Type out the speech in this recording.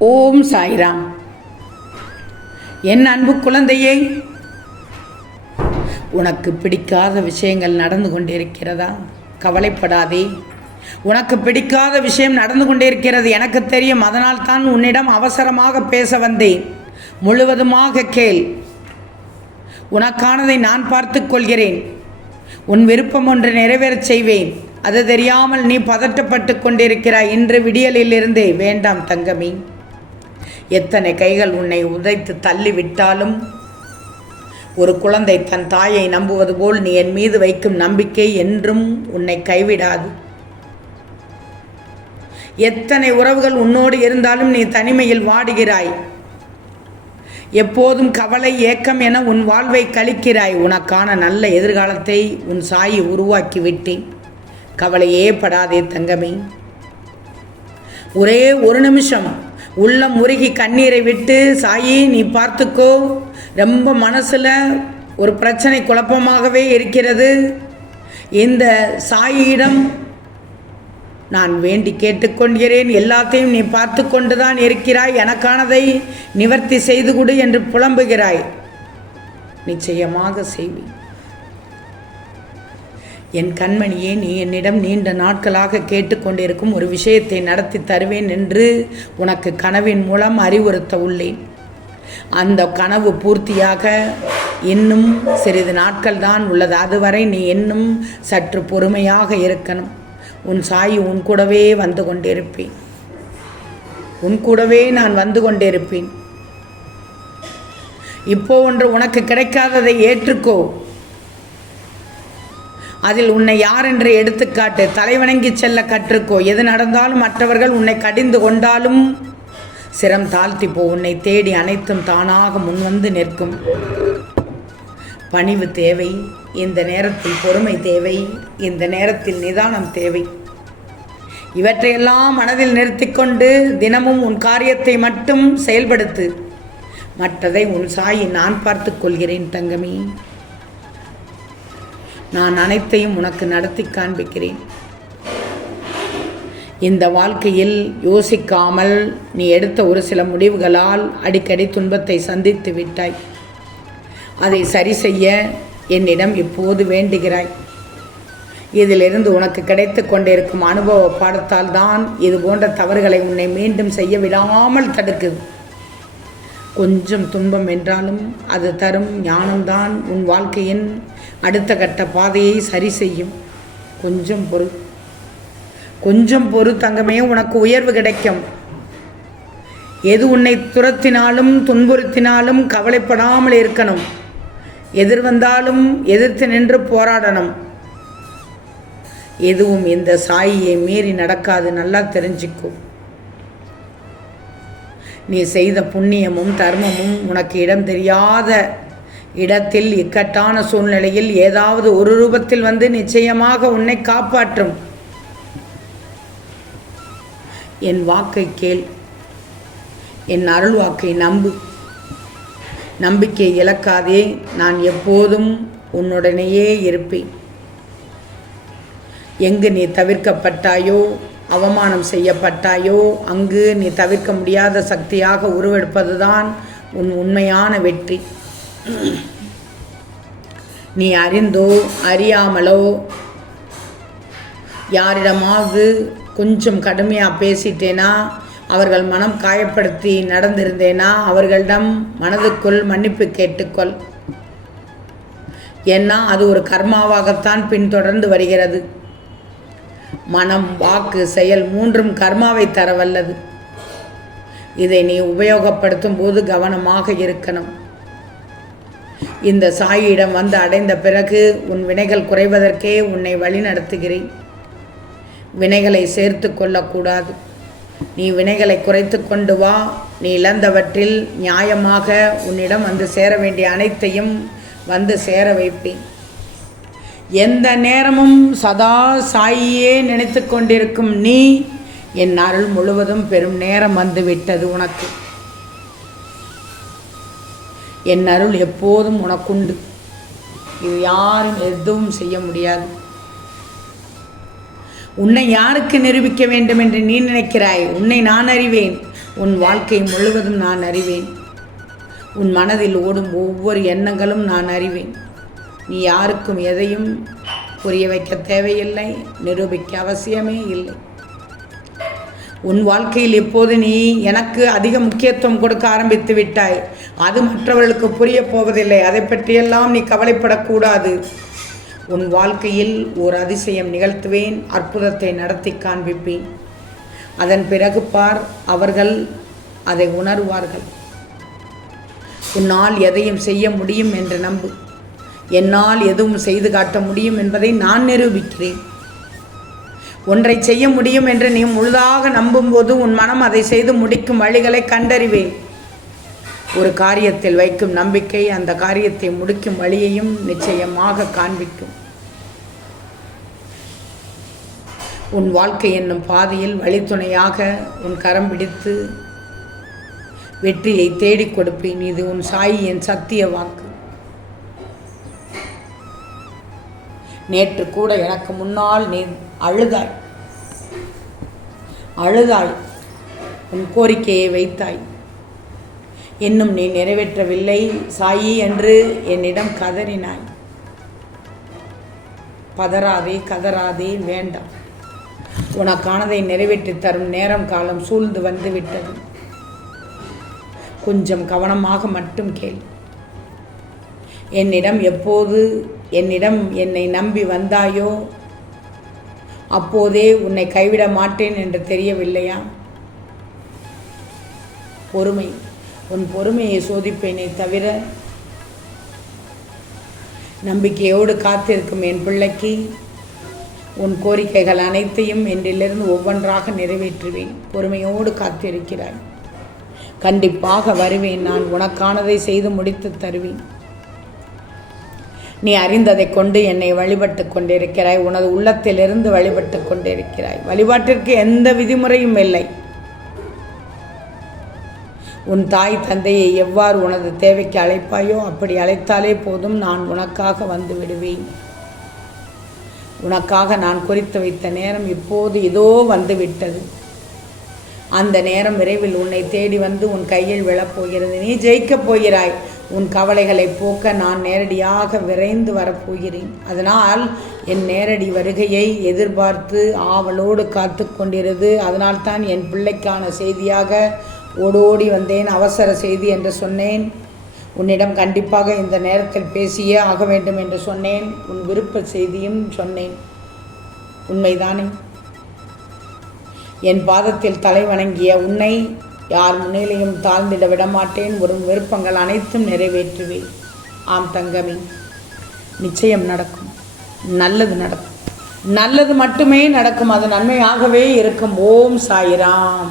ஓம் சாய்ராம். என் அன்பு குழந்தையே உனக்கு பிடிக்காத விஷயங்கள் நடந்து கொண்டிருக்கிறதா? கவலைப்படாதே. உனக்கு பிடிக்காத விஷயம் நடந்து கொண்டிருக்கிறது எனக்கு தெரியும். அதனால் தான் உன்னிடம் அவசரமாக பேச வந்தேன். முழுவதுமாக கேள். உனக்கானதை நான் பார்த்து கொள்கிறேன். உன் விருப்பம் ஒன்று நிறைவேறச் செய்வேன். அது தெரியாமல் நீ பதட்டப்பட்டு கொண்டிருக்கிறாய். இன்று விடியலிலிருந்தே வேண்டாம் தங்கமி. எத்தனை கைகள் உன்னை உதைத்து தள்ளிவிட்டாலும்? ஒரு குழந்தை தன் தாயை நம்புவது போல் நீ என் மீது வைக்கும் நம்பிக்கை என்றும் உன்னை கைவிடாது. எத்தனை உறவுகள் உன்னோடு இருந்தாலும் நீ தனிமையில் வாடுகிறாய். எப்போதும் கவலை ஏக்கம் என உன் வாழ்வை கழிக்கிறாய். உனக்கான நல்ல எதிர்காலத்தை உன் சாயி உருவாக்கி விட்டேன் கவலையே படாதே தங்கமே. ஒரே ஒரு நிமிஷம். உள்ளம் உருகி கண்ணீரை விட்டு சாயி நீ பார்த்துக்கோ. ரொம்ப மனசில் ஒரு பிரச்சனை குழப்பமாகவே இருக்கிறது. இந்த சாயியிடம் நான் வேண்டி கேட்டுக்கொள்கிறேன். எல்லாத்தையும் நீ பார்த்து கொண்டுதான் இருக்கிறாய். எனக்கானதை நிவர்த்தி செய்து கொடு என்று புலம்புகிறாய். நிச்சயமாக செய்வேன். என் கண்மணியே நீ என்னிடம் நீண்ட நாட்களாக கேட்டுக்கொண்டிருக்கும் ஒரு விஷயத்தை நடத்தி தருவேன் என்று உனக்கு கனவின் மூலம் அறிவுறுத்த உள்ளேன். அந்த கனவு பூர்த்தியாக இன்னும் சிறிது நாட்கள் தான் உள்ளது. அதுவரை நீ இன்னும் சற்று பொறுமையாக இருக்கணும். உன் சாய் உன் கூடவே வந்து கொண்டிருப்பேன். உன் கூடவே நான் வந்து கொண்டிருப்பேன். இப்போ ஒன்று உனக்கு கிடைக்காததை ஏற்றுக்கோ. அதில் உன்னை யார் என்று எடுத்துக்காட்டு தலைவணங்கி செல்ல கற்றுக்கோ. எது நடந்தாலும் மற்றவர்கள் உன்னை கடிந்து கொண்டாலும் சிரம் தாழ்த்தி போ உன்னை தேடி அனைத்தும் தானாக முன்வந்து நிற்கும். பணிவு தேவை இந்த நேரத்தில் பொறுமை தேவை இந்த நேரத்தில் நிதானம் தேவை. இவற்றையெல்லாம் மனதில் நிறுத்திக்கொண்டு தினமும் உன் காரியத்தை மட்டும் செயல்படுத்து. மற்றதை உன் சாயை நான் பார்த்து கொள்கிறேன் தங்கமே. நான் அனைத்தையும் உனக்கு நடத்தி காண்பிக்கிறேன். இந்த வாழ்க்கையில் யோசிக்காமல் நீ எடுத்த ஒரு சில முடிவுகளால் அடிக்கடி துன்பத்தை சந்தித்து விட்டாய். அதை சரி செய்ய என்னிடம் இப்போது வேண்டுகிறாய். இதிலிருந்து உனக்கு கிடைத்து கொண்டிருக்கும் அனுபவ பாடத்தால் தான் இது போன்ற தவறுகளை உன்னை மீண்டும் செய்ய விடாமல் தடுக்குது. கொஞ்சம் துன்பம் என்றாலும் அது தரும் ஞானம்தான் உன் வாழ்க்கையின் அடுத்த கட்ட பாதையை சரி செய்யும். கொஞ்சம் பொறு. கொஞ்சம் பொறு தங்கமே உனக்கு உயர்வு கிடைக்கும். எது உன்னை துரத்தினாலும் துன்புறுத்தினாலும் கவலைப்படாமல் இருக்கணும். எதிர் வந்தாலும் எதிர்த்து நின்று போராடணும். எதுவும் இந்த சாயியை மீறி நடக்காது நல்லா தெரிஞ்சுக்கும் நீ செய்த புண்ணியமும் தர்மமும் உனக்கு இடம் தெரியாத இடத்தில் இக்கட்டான சூழ்நிலையில் ஏதாவது ஒரு ரூபத்தில் வந்து நிச்சயமாக உன்னை காப்பாற்றும். என் வாக்கை கேள். என் அருள் வாக்கை நம்பு. நம்பிக்கை இழக்காதே. நான் எப்போதும் உன்னுடனேயே இருப்பேன். எங்கு நீ தவிர்க்கப்பட்டாயோ அவமானம் செய்யப்பட்டாயோ அங்கு நீ தவிர்க்க முடியாத சக்தியாக உருவெடுப்பதுதான் உன் உண்மையான வெற்றி. நீ அறிந்தோ அறியாமலோ யாரிடமாவது கொஞ்சம் கடுமையாக பேசிட்டேனா அவர்கள் மனம் காயப்படுத்தி நடந்திருந்தேனா அவர்களிடம் மனதுக்குள் மன்னிப்பு கேட்டுக்கொள். ஏன்னா அது ஒரு கர்மாவாகத்தான் பின்தொடர்ந்து வருகிறது. மனம் வாக்கு செயல் மூன்றும் கர்மாவை தரவல்லது. இதை நீ உபயோகப்படுத்தும் போது கவனமாக இருக்கணும். இந்த சாயிடம் வந்து அடைந்த பிறகு உன் வினைகள் குறைவதற்கே உன்னை வழி நடத்துகிறேன். வினைகளை சேர்த்து கொள்ளக்கூடாது. நீ வினைகளை குறைத்து கொண்டு வா. நீ இழந்தவற்றில் நியாயமாக உன்னிடம் வந்து சேர வேண்டிய அனைத்தையும் வந்து சேர வைப்பேன். எந்த நேரமும் சதா சாயியே நினைத்து கொண்டிருக்கும் நீ என் அருள் முழுவதும் பெரும் நேரம் வந்து விட்டது உனக்கு. என் அருள் எப்போதும் உனக்குண்டு. இது யாரும் எதுவும் செய்ய முடியாது. உன்னை யாருக்கு நிரூபிக்க வேண்டும் என்று நீ நினைக்கிறாய்? உன்னை நான் அறிவேன். உன் வாழ்க்கை முழுவதும் நான் அறிவேன். உன் மனதில் ஓடும் ஒவ்வொரு எண்ணங்களும் நான் அறிவேன். நீ யாருக்கும் எதையும் புரிய வைக்க தேவையில்லை. நிரூபிக்க அவசியமே இல்லை. உன் வாழ்க்கையில் இப்போது நீ எனக்கு அதிக முக்கியத்துவம் கொடுக்க ஆரம்பித்து விட்டாய்? அது மற்றவர்களுக்கு புரிய போவதில்லை. அதை பற்றியெல்லாம் நீ கவலைப்படக்கூடாது. உன் வாழ்க்கையில் ஒரு அதிசயம் நிகழ்த்துவேன். அற்புதத்தை நடத்தி காண்பிப்பேன். அதன் பிறகு பார் அவர்கள் அதை உணர்வார்கள். உன்னால் எதையும் செய்ய முடியும் என்று நம்பு. என்னால் எதுவும் செய்து காட்ட முடியும் என்பதை நான் நிரூபிக்கிறேன். ஒன்றை செய்ய முடியும் என்று நீ முழுதாக நம்பும்போது உன் மனம் அதை செய்து முடிக்கும் வழிகளை கண்டறிவேன். ஒரு காரியத்தில் வைக்கும் நம்பிக்கை அந்த காரியத்தை முடிக்கும் வழியையும் நிச்சயமாக காண்பிக்கும். உன் வாழ்க்கை என்னும் பாதையில் வழித்துணையாக உன் கரம் பிடித்து வெற்றியை தேடிக் கொடுப்பேன். இது உன் சாயி என் சத்திய வாக்கு. நேற்று கூட எனக்கு முன்னால் நீ அழுதாய். அழுதாய். உன் கோரிக்கையை வைத்தாய். இன்னும் நீ நிறைவேற்றவில்லை சாயி என்று என்னிடம் கதறினாய். பதறாதே கதறாதே வேண்டாம். உனக்கானதை நிறைவேற்றி தரும் நேரம் காலம் சூழ்ந்து வந்து விட்டது. கொஞ்சம் கவனமாக மட்டும் கேள். என்னிடம் எப்போது என்னிடம் என்னை நம்பி வந்தாயோ அப்போதே உன்னை கைவிட மாட்டேன் என்று தெரியவில்லையா? பொறுமை. உன் பொறுமையை சோதிப்பேனே தவிர நம்பிக்கையோடு காத்திருக்கும் என் பிள்ளைக்கு உன் கோரிக்கைகள் அனைத்தையும் என்றிலிருந்து ஒவ்வொன்றாக நிறைவேற்றுவேன். பொறுமையோடு காத்திருக்கிறாய். கண்டிப்பாக வருவேன். நான் உனக்கானதை செய்து முடித்து தருவேன். நீ அறிந்ததை கொண்டு என்னை வழிபட்டு கொண்டிருக்கிறாய். உனது உள்ளத்திலிருந்து வழிபட்டு கொண்டிருக்கிறாய். வழிபாட்டிற்கு எந்த விதிமுறையும் இல்லை. உன் தாய் தந்தையை எவ்வாறு உனது தேவைக்கு அழைப்பாயோ அப்படி அழைத்தாலே போதும். நான் உனக்காக வந்து விடுவேன். உனக்காக நான் குறித்து வைத்த நேரம் இப்போது இதோ வந்து விட்டது. அந்த நேரம் விரைவில் உன்னை தேடி வந்து உன் கையில் விழப்போகிறது. நீ ஜெயிக்கப் போகிறாய். உன் கவலைகளை போக்க நான் நேரடியாக விரைந்து வரப்போகிறேன். அதனால் என் நேரடி வருகையை எதிர்பார்த்து ஆவலோடு காத்து கொண்டிருது அதனால்தான் என் பிள்ளைக்கான செய்தியாக ஓடோடி வந்தேன் அவசர செய்தி என்று சொன்னேன். உன்னிடம் கண்டிப்பாக இந்த நேரத்தில் பேசியே ஆக வேண்டும் என்று சொன்னேன். உன் விருப்ப செய்தியும் சொன்னேன். உண்மைதானே? என் பாதத்தில் தலை வணங்கிய உன்னை யார் முன்னிலையும் தாழ்ந்திட விடமாட்டேன். ஒரு விருப்பங்கள் அனைத்தும் நிறைவேற்றுவேன். ஆம் தங்கமே நிச்சயம் நடக்கும். நல்லது நடக்கும். நல்லது மட்டுமே நடக்கும். அது நன்மையாகவே இருக்கும். ஓம் சாயிராம்.